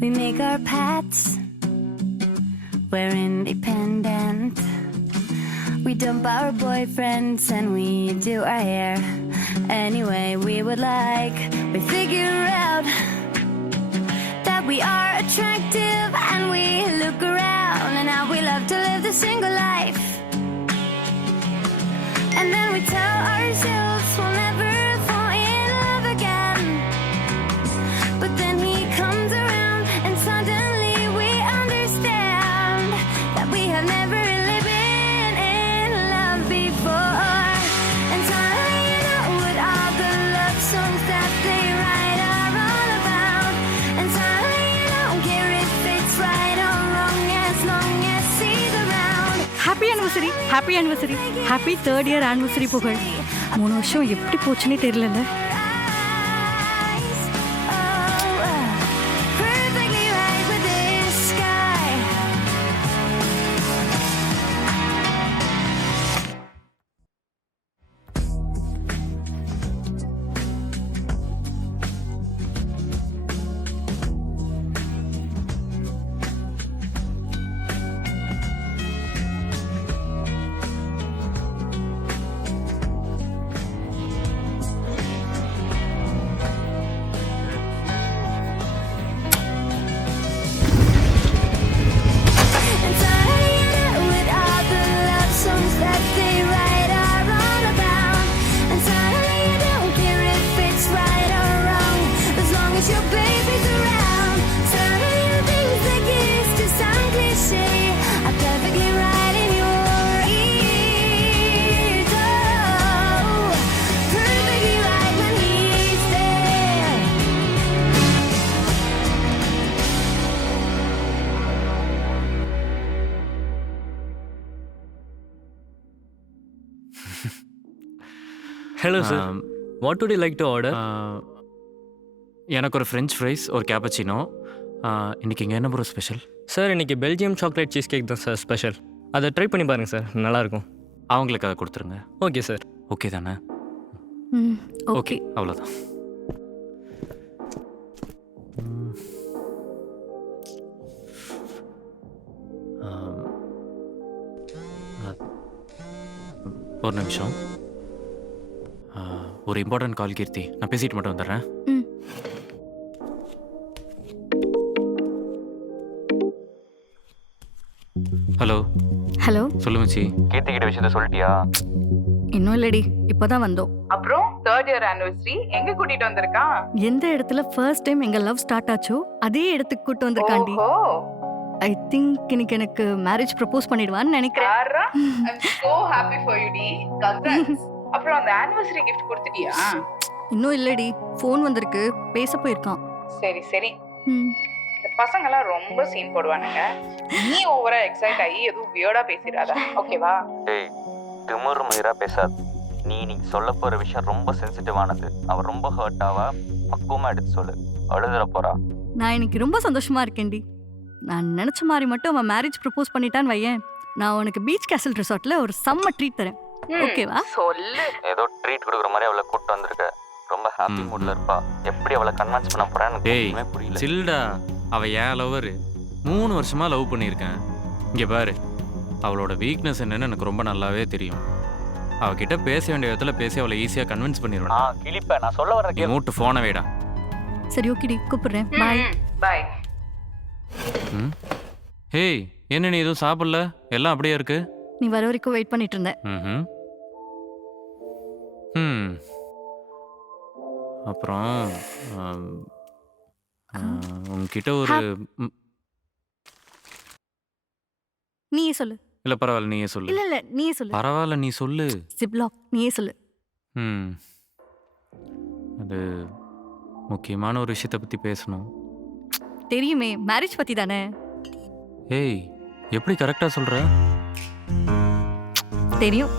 We make our paths, we're independent. We dump our boyfriends and we do our hair any way we would like. We figure out that we are attractive and we look around and how we love to live the single life. And then we tell ourselves we'll never fall in love again. But then he comes around and suddenly we understand that we have never really been in love before. And suddenly you know what all the love songs that they write are all about. And suddenly you don't care if it's right or wrong as long as he's around. Happy anniversary, happy anniversary, happy 3rd year anniversary புகழ். 3 வருஷம் எப்படி போச்சுன்னே தெரியலல்ல. Perfectly right with this guy. And suddenly you know what all the love songs that they write are all about. And suddenly you don't care if it's right or wrong as long as your baby's around. Suddenly the things that used to sound cliche are perfectly right in your ears. Oh, perfectly right when he's there. Hello, sir. What would you like to order? எனக்கு ஒரு French fries ஒரு cappuccino. இன்னைக்கு இங்கே என்ன bro special? Sir இன்னைக்கு Belgium chocolate cheese cake தான் sir special. அதை try பண்ணி பாருங்கள் சார், நல்லாயிருக்கும். அவங்களுக்கு அதை கொடுத்துருங்க. Okay sir. ஓகே தானே? ஓகே. ஓகே, அவ்வளோதான். ஒரு நிமிஷம். ஒரு இம்பார்ட்டன்ட் கால் கீர்த்தி, நான் பேசிட்டு மட்டும் வந்துடுறேன். ம். Hello, hello. சொல்லு மச்சி. கீர்த்தி கிட்ட விஷயத்த சொல்லிட்டியா? இன்னும் இல்லடி, இப்போதான் வந்தோம். அப்புறம் 3rd year anniversary எங்க கூட்டிட்டு வந்திருக்கான்? எந்த இடத்துல ஃபர்ஸ்ட் டைம் எங்க லவ் ஸ்டார்ட் ஆச்சோ அதே இடத்துக்கு கூட்டு வந்திருக்காண்டி. ஓஹோ, ஐ திங்க் இன்னைக்கு எனக்கு மேரேஜ் ப்ரப்போஸ் பண்ணிடுவான்னு நினைக்கிறேன். யாரா? I'm so happy for you டி. Congrats. அப்புறம் அந்த anniversary gift கொடுத்துட்டியா? இன்னும் இல்லடி, ஃபோன் வந்திருக்கு, பேச போயிருக்கான். சரி சரி. ம். இந்த பசங்க எல்லாம் ரொம்ப சீன் போடுவானுங்க. நீ ஓவரா எக்ஸைட் ஆகி எதுவும் வியர்டா பேசிடாத, ஓகேவா? டேய், திமிரு மயிரா பேசாது. நீ இன்னைக்கு சொல்ல போற விஷயம் ரொம்ப சென்சிட்டிவானது. அவ ரொம்ப ஹர்ட் ஆவா, பக்குவமா எடுத்து சொல்லு. அழுதுற போறா. நான் இன்னைக்கு ரொம்ப சந்தோஷமா இருக்கேன்டி. நான் நினைச்ச மாதிரி மட்டும் அவன் மேரேஜ் ப்ரப்போஸ் பண்ணிட்டான்னு வையேன், நான் உனக்கு பீச் கேசல் ரிசார்ட்ல ஒரு செம்ம ட்ரீட் தரேன். ஓகேவா? சொல்லு. ஏதோ ட்ரீட் கொடுக்குற மாதிரி அவளை கூட்டு வந்திருக்க. ரொம்ப ஹாப்பி மூட்ல இருப்பா. எப்படி அவளை கன்வின்ஸ் பண்ண போறேன்னு டேய், ஒண்ணுமே புரியல. சில்டா. அவள் ஏன் லவர். 3 வருஷமா லவ் பண்ணியிருக்கேன். இங்கே பாரு, அவளோட வீக்னஸ் என்னன்னு எனக்கு ரொம்ப நல்லாவே தெரியும். அவகிட்ட பேச வேண்டிய விதத்துல பேசி அவளை ஈஸியாக கன்வின்ஸ் பண்ணிடுவேன். கிளிப்ப நான் சொல்ல வர்ற நீ மூட்டு ஃபோனை வைடா. சரி ஓகேடி, கூப்பிடுறேன். பாய். பை. ம். ஹேய், என்ன நீ எதுவும் சாப்பிடல? எல்லாம் அப்படியே இருக்கு. நீ வர வரைக்கும் வெயிட் பண்ணிட்டு இருந்தேன். ம். ம். அப்புறம் உங்ககிட்ட ஒரு நீயே சொல்லு. இல்லை பரவாயில்ல, நீயே சொல்லு. இல்ல இல்ல நீயே சொல்லு. பரவாயில்ல, நீ சொல்லு. ஜிப்லாக், நீயே சொல்லு. ம். அது முக்கியமான ஒரு விஷயத்தை பற்றி பேசணும். தெரியுமே, மேரேஜ் பத்தி தானே. ஏய், எப்படி கரெக்டாக சொல்கிற? தெரியும்.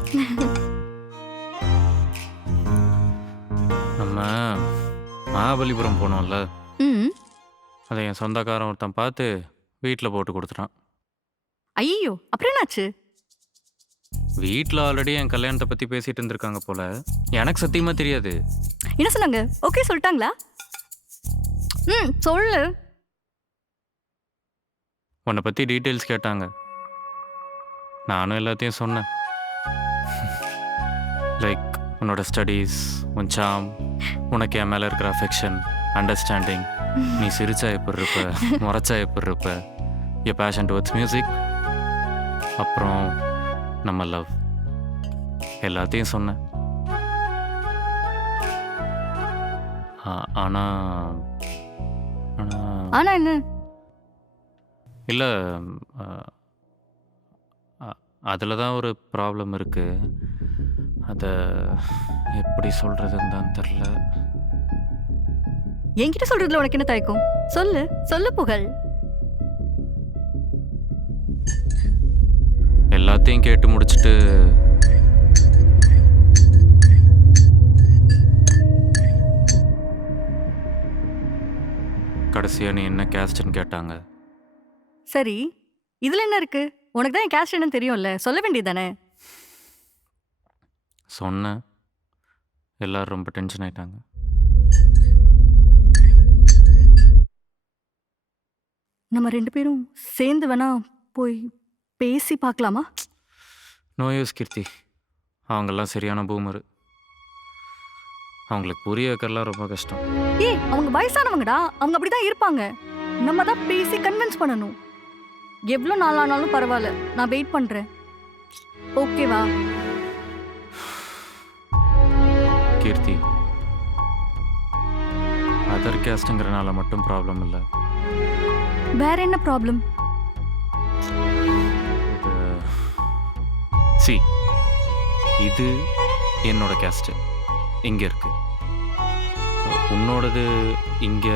நம்ம மகாபலிபுரம் போனோம்ல, ம். அதை என் சொந்தக்காரன் ஒருத்தன் பார்த்து வீட்டில் போட்டு கொடுத்துட்டான். ஐயோ, அப்புறம் என்னாச்சு? வீட்டில் ஆல்ரெடி என் கல்யாணத்தை பற்றி பேசிகிட்டு இருந்திருக்காங்க போல. எனக்கு சத்தியமாக தெரியாது. என்ன சொன்னாங்க? ஓகே சொல்லிட்டாங்களா? ம், சொல்லு. உன்னை பற்றி டீட்டெயில்ஸ் கேட்டாங்க. நானும் எல்லாத்தையும் சொன்னேன். லைக் உன்னோட ஸ்டடீஸ், உன் சாம், உனக்கு என் மேலே இருக்கிற அஃபெக்ஷன், அண்டர்ஸ்டாண்டிங், நீ சிரிச்சா எப்படி இருப்ப, முறைச்சா எப்படி இருப்ப, எ பேஷன் டுவர்ட்ஸ் மியூசிக், அப்புறம் நம்ம லவ், எல்லாத்தையும் சொன்னேன். ஆனால் ஆனா என்ன? இல்லை, அதில் தான் ஒரு ப்ராப்ளம் இருக்குது. அதை எப்படி சொல்கிறதுன்னு தான் தெரில. என்கிட்ட சொல்றதுல உனக்கு என்ன தயக்கம்? சொல்லு சொல்லு புகழ். எல்லாத்தையும் கேட்டு முடிச்சுட்டு கடைசியாக நீ என்ன கேஸ்ட்னு கேட்டாங்க. சரி, இதுல என்ன இருக்கு? உனக்கு தான் என் கேஸ்ட் என்னன்னு தெரியும்ல, சொல்ல வேண்டியதானே? சொன்னேன். எல்லாரும் ரொம்ப டென்ஷன் ஆயிட்டாங்க. நம்ம 2 பேரும் சேர்ந்து வேணா போய் பேசி பார்க்கலாமா? நோ யூஸ் கீர்த்தி, அவங்கெல்லாம் சரியான பூமரு. அவங்களுக்கு புரிய வைக்கிறதுலாம் ரொம்ப கஷ்டம். ஏய், அவங்க வயசானவங்கடா, அவங்க அப்படிதான் இருப்பாங்க. நம்ம தான் பேசி கன்வின்ஸ் பண்ணணும். எவ்வளோ நாள் ஆனாலும் பரவாயில்ல, நான் வெயிட் பண்றேன். ஓகேவா? கீர்த்தி, அதர் கேஸ்ட்டுங்கிறனால மட்டும் ப்ராப்ளம் இல்லை. வேற என்ன ப்ராப்ளம்? சி, இது என்னோட கேஸ்ட்டு இங்கே இருக்கு. உன்னோடது இங்கே,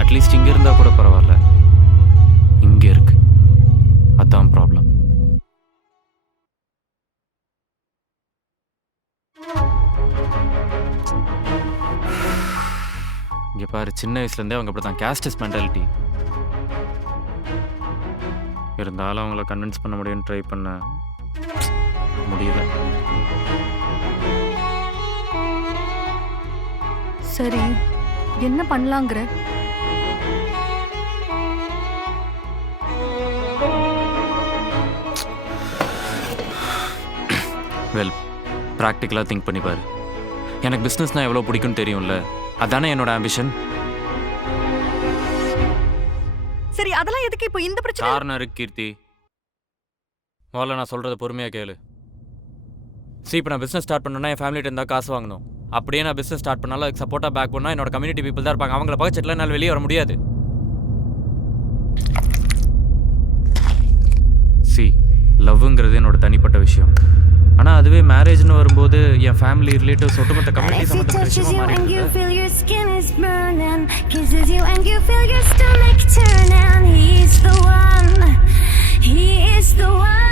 அட்லீஸ்ட் இங்கே இருந்தால் கூட பரவாயில்ல, இங்கே இருக்கு. அதான் ப்ராப்ளம். இங்கே பாரு, சின்ன வயசுலேருந்தே அவங்க அப்படி தான், கேஸ்டஸ் மென்டாலிட்டி. இருந்தாலும் அவங்கள கன்வின்ஸ் பண்ண முடியும்னு ட்ரை பண்ண முடியல. சரி, என்ன பண்ணலாங்கிற? வெல், ப்ராக்டிக்கலாக திங்க் பண்ணி பாரு. எனக்கு பிஸ்னஸ்னால் எவ்வளோ பிடிக்கும்னு தெரியும்ல, அதானே என்னோட ஆம்பிஷன். சரி, அதெல்லாம் எதுக்கு இப்போ இந்த பிரச்சனை? காரணம் இருக்கு கீர்த்தி. முதல்ல நான் சொல்கிறத பொறுமையாக கேளு. இப்போ நான் பிஸ்னஸ் ஸ்டார்ட் பண்ணணும்னா என் ஃபேமிலிட்டு இருந்தால் காசு வாங்கணும். அப்படியே நான் பிஸ்னஸ் ஸ்டார்ட் பண்ணாலும் அதுக்கு சப்போர்ட்டாக பேக் பண்ணால் என்னோட கம்யூனிட்டி பீப்புள் தான் இருப்பாங்க. அவங்கள பக்கத்தில் என்னால் வெளியே வர முடியாது. லவ்ங்கிறது என்னோட தனிப்பட்ட விஷயம். ஆனால் அதுவே மேரேஜ்னு வரும்போது என் ஃபேமிலி, ரிலேட்டிவ்ஸ், ஒட்டுமொத்த கம்யூனிட்டி If he சம்மந்தப்பட்ட touches விஷயமா you and you மாறிடுது. feel your skin is burning, kisses you and you feel your stomach turning, he's the one, he is the one.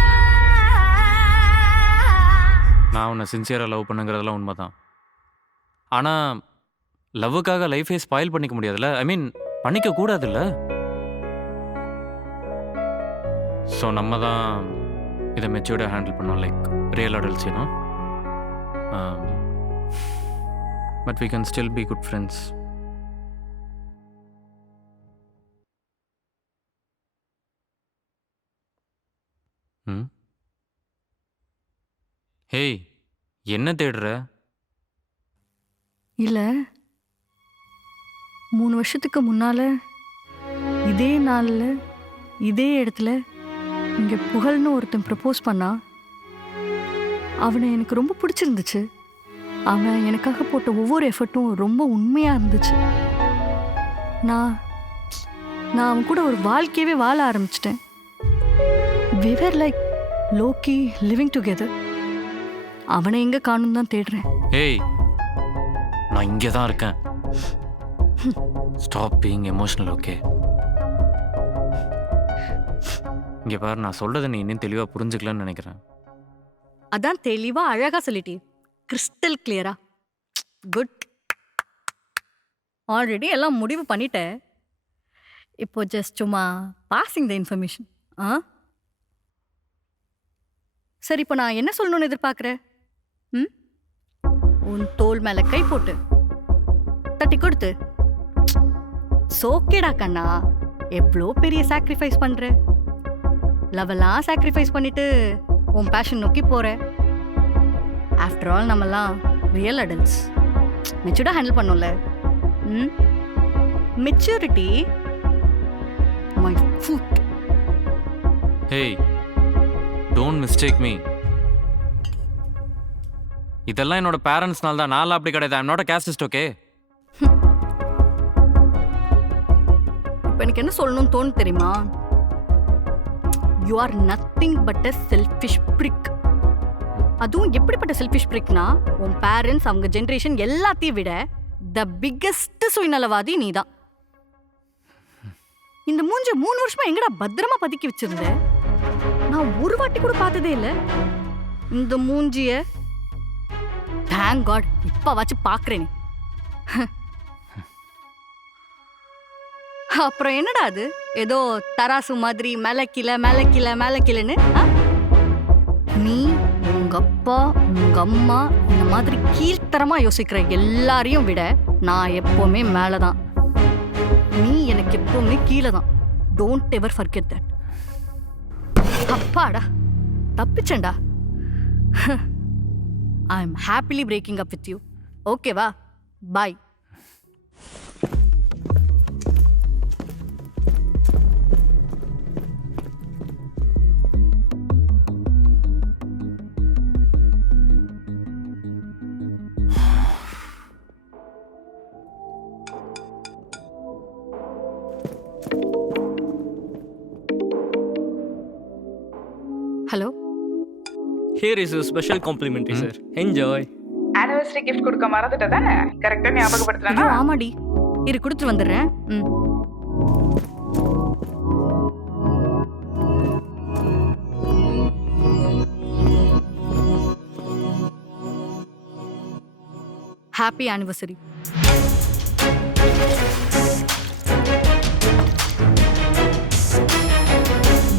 நான் உன்னை சின்சியராக லவ் பண்ணுங்கிறதெல்லாம் உண்மை தான். ஆனால் லவ்வுக்காக லைஃபே ஸ்பாயில் பண்ணிக்க முடியாதுல்ல. ஐ மீன், பண்ணிக்க கூடாதுல்ல. ஸோ நம்ம தான் இதை மெச்சூர்டாக ஹேண்டில் பண்ணோம், like real adults, you know. But we can still be good friends. Hey, என்ன தேடுற? இல்ல, 3 வருஷத்துக்கு முன்னால இதே நாள்ல இதே இடத்துல இங்க புகழ்னு ஒருத்தன் ப்ரப்போஸ் பண்ணா. அவனை எனக்கு ரொம்ப பிடிச்சிருந்துச்சு. அவன் எனக்காக போட்ட ஒவ்வொரு எஃபர்ட்டும் ரொம்ப உண்மையா இருந்துச்சு. நான் அவன் கூட ஒரு வாழ்க்கையவே வாழ ஆரம்பிச்சிட்டேன். we were like low-key living together. அவனை எங்க காணும் தான் தேடுறேன். ஏய், நான் இங்கே தான் இருக்கேன். Stop being emotional, okay? இங்கே பாரு, நான் சொல்கிறத நீ இன்னும் தெளிவாக புரிஞ்சுக்கலன்னு நினைக்கிறேன். அதான் தெளிவா அழகா சொல்லிட்டி, கிறிஸ்டல் கிளியரா. குட். ஆல்ரெடி எல்லாம் முடிவு பண்ணிட்டேன். இப்போ ஜஸ்ட் சும்மா பாசிங் த இன்ஃபர்மேஷன். சரி, இப்போ நான் என்ன சொல்லணும்னு எதிர்பார்க்குறேன்? உன் தோல் மேல கை போட்டு தட்டி கொடுத்து, சோக்கேடா கண்ணா, எவ்வளோ பெரிய சாக்ரிஃபைஸ் பண்ற, லவெல்லாம் சாக்ரிஃபைஸ் பண்ணிட்டு உன் பேஷன் நோக்கி போற. ஆஃப்டர் ஆல் நம்மலாம் ரியல் அடல்ட்ஸ், மெச்சூர்டாக ஹேண்டில் பண்ணோம்ல. Maturity my foot. Hey, don't mistake me. இதெல்லாம் என்னோட பேரண்ட்ஸ்னால தான். நான்லாம் அப்படி கிடையாது. I'm not a casteist, okay? இப்போ எனக்கு என்ன சொல்லணும்னு தோணு தெரியுமா? You are nothing but a selfish brick. அதுவும் எப்படிப்பட்ட செல்ஃபிஷ் பிரிக்னா, உன் பேரண்ட்ஸ் அவங்க ஜென்ரேஷன் எல்லாத்தையும் விட த பிக்கஸ்ட் சுயநலவாதி நீ தான். இந்த மூஞ்சி 3 வருஷமா எங்கடா பத்திரமா பதுக்கி வச்சிருந்த? நான் ஒரு வாட்டி கூட பார்த்ததே இல்லை இந்த மூஞ்சிய. தேங்க் காட் இப்ப வச்சு பாக்குறேன். அப்புறம் என்னடா அது ஏதோ தராசு மாதிரி மேல கீழன்னு? நீ உங்க அப்பா உங்க அம்மா இந்த மாதிரி கீழ்த்தரமா யோசிக்கிற எல்லாரையும் விட நான் எப்பவுமே மேலதான். நீ எனக்கு எப்பவுமே கீழே தான். Don't ever forget that. அப்பாடா தப்பிச்சேன்டா. I am happily breaking up with you. Okay va? Bye. Hello? Here is a special complimentary, sir. Enjoy. Anniversary gift கொடுக்க மறந்துட்ட தானே? கரெக்டா ஞாபகப்படுத்துறேன்னா? ஐயோ ஆமாடி, இரு கொடுத்துட்டு வந்துடுறேன். Happy anniversary.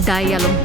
Die alone.